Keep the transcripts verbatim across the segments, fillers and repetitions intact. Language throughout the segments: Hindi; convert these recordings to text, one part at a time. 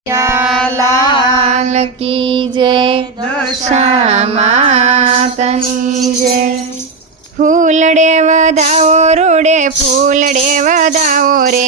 लाल की जय दशा मातनी जय। फूलड़े वधाओ रूड़े फूलड़े वधाओ रे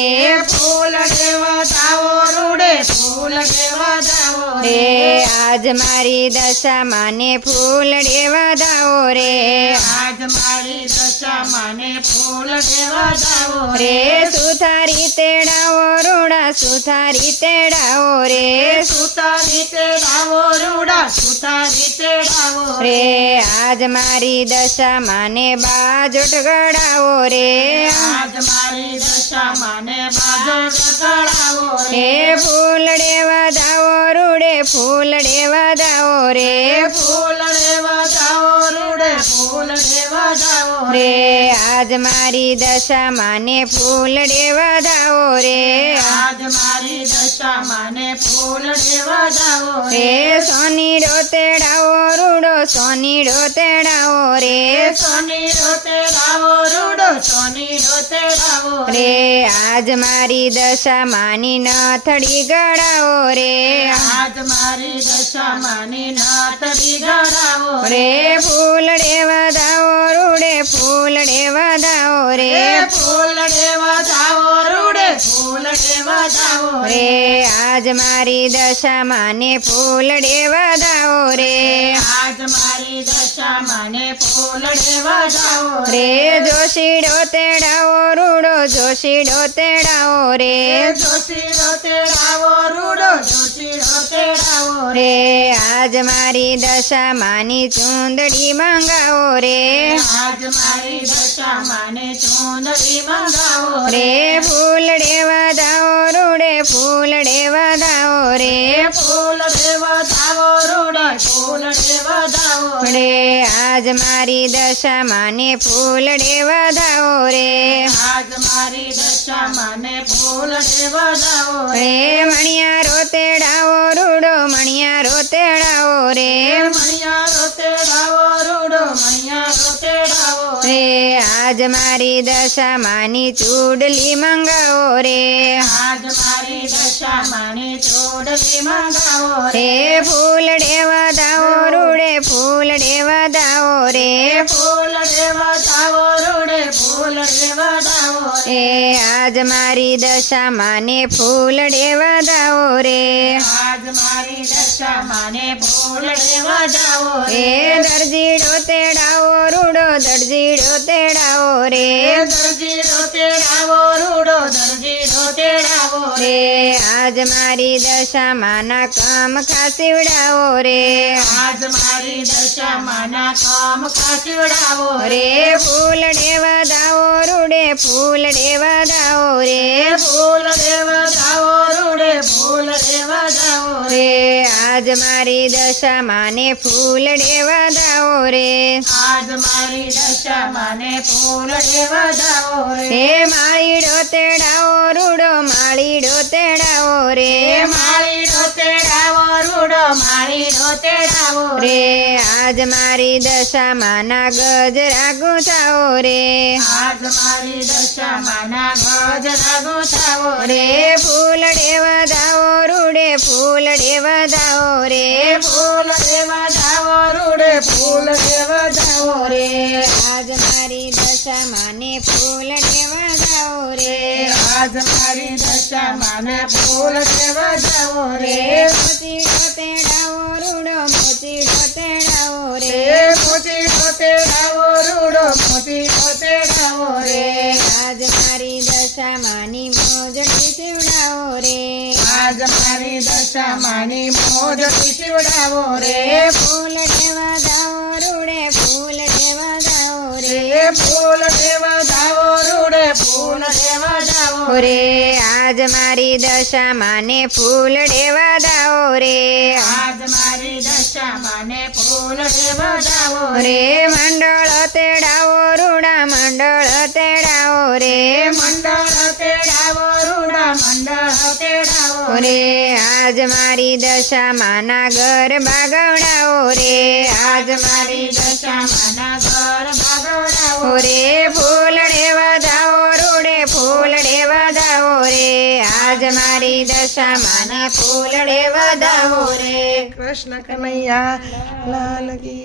फूलड़े वधाओ रूड़े फूलड़े वधाओ रे। आज मारी दशा माने फूलड़े वधाओ रे। आज मारी दशा माने फूलड़े वधाओ रे। सुथारी तेड़ाओ रूड़ा सुथारी तेड़ाओ रे। सुतारी तेड़ाओ रूड़ा सुतारी तेड़ाओ रे। आज मारी दशा माने बाजोट गड़ाओ रे। आज मारी दशा माने बाजोट गड़ाओ रे। फूलड़े वधाओ रूड़े फूलड़े वधाओ रे। फूलड़े वधाओ रूड़े फूलड़े वधाओ रे। आज मारी दशा माने फूलड़े वधाओ रे। आज मारी दशा माने फूलड़े वधाओ रे। सोनीड़ो तेड़ाओ रूड़ो सोनीड़ो तेड़ाओ रे। सोनी रोते रावो रूड़ो सोनी रोते रावो रे। आज मारी दशा मानी नथड़ी गड़ाओ रे। आज मारी दशा मानी नातड़ी गड़ाओ रे। फूलड़े वधाओ रूड़े फूलड़े वधाओ रे। फूलड़े वधाओ रूड़े फूलड़े वधाओ रे। आज मारी दशा माने फूलड़े वधाओ रे। आज मारी दशा माने फूलड़े वधाओ रे। जोशीड़ो तेड़ाओ रूड़ो जोशीड़ो तेड़ाओ रे। जोशी रोते रावो रूड़ो जोशी रोते रावो रे। आज मारी दशा मानी चूंदड़ी मंगाओ रे। आज मारी दशा माने चूंदड़ी मंगाओ रे। फूलड़े वधाओ रूड़े फूलड़े वधाओ रे। फूलड़े वधाओ रूड़े फूलड़े वधाओ रे। आज मारी दशा माने फूलड़े वधाओ रे। आज मारी दशा माने फूलड़े वधाओ रे। मणिया रोतेड़ाओ रूड़ो मणिया रोतेड़ाओ रे। मणिया रोते रावो रूड़ो मणिया रोते रावो रे। आज मारी दशा मानी चूडली मंगाओ रे। आज मारी दशा माने चूड़ली मंगाओ रे। फूलड़े वधाओ रूड़े फूलड़े वधाओ रे। फूलड़े वधाओ रूड़े फूलड़े वधाओ रे। आज मारी दशा माने फूलड़े वधाओ रे। आज मारी दशा माने फूलड़े वधाओ रे। दर्जीड़ो तेड़ाओ रूड़ो दर्जीड़ो तेड़ाओ रे। दर्जी रोते रावो रूड़ो दर्जी रोते रावो रे। आज मारी दशा माना काम खासीवड़ाओ रे। आज मारी दशा माना काम खासीवड़ाओ रे। फूलड़े वधाओ रूड़े फूलड़े वधाओ रे। फूलड़े वधाओ रूड़े फूलड़े वधाओ रे। आज मारी दशा माने फूलड़े वधाओ रे। आज मारी दशा माने फूलड़े वधाओ रे। माळीड़ो तेड़ाओ रूड़ो माळीड़ो तेड़ाओ रे। मारी रोते रावो रूड़ो मारी रोते रावो रे। आज मारी दशा माना गजरा गुथाओ रे। आज मारी दशा माना गजरा गुथाओ रे। फूलड़े वधाओ रूड़े फूलड़े वधाओ रे। फूलड़े वधाओ रूड़े फूलड़े वधाओ रे। आज मारी दशा माने फूलड़े वधाओ रे। आज मारी दशा माने फूलड़े वधाओ रे। रे मोतीड़ो तेड़ाओ रूड़ो मोतीड़ो तेड़ाओ रे। मोती रोते रावो रूड़ो मोती रोते रावो रे। आज मारी दशा मानी मोजड़ी सिवड़ाओ रे। आज मारी दशा मानी मोज शिवड़ावो रे रे। फूलड़े वधाओ रूड़े फूलड़े वधाओ रे। फूल देवदाओ रूड़े फूल देवदाओ रे। आज मारी दशा माने फूलड़े वधाओ रे। आज मारी दशा माने फूल देवदाओ रे। मंडल तेड़ाओ रूड़ा मंडल तेड़ाओ रे। मंडल तेड़ाओ रूड़ा मंडल तेड़ाओ रे। आज मारी दशा माना घर बागवड़ाओ रे। आज मारी दशा माना घर भागवड़ाओ रे। फूलड़े वधाओ रूड़े फूलड़े वधाओ रे। આજ મારી દશા માને ફૂલડે વધાવો રે કૃષ્ણ કનૈયા લાલ કી